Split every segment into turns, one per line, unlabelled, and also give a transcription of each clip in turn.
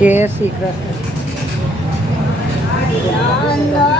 જય શ્રી કૃષ્ણ
ના, ના.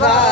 감사합니다.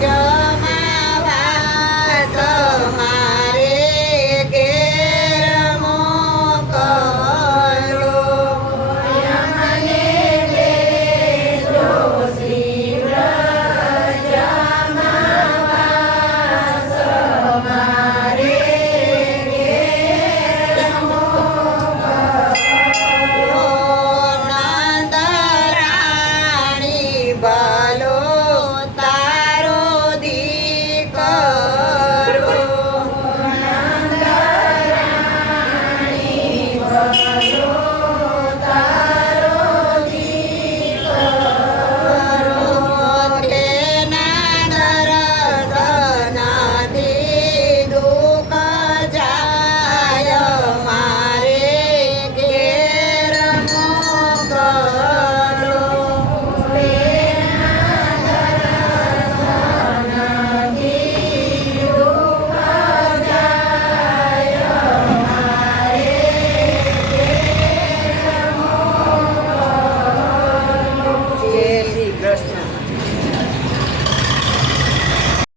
guys.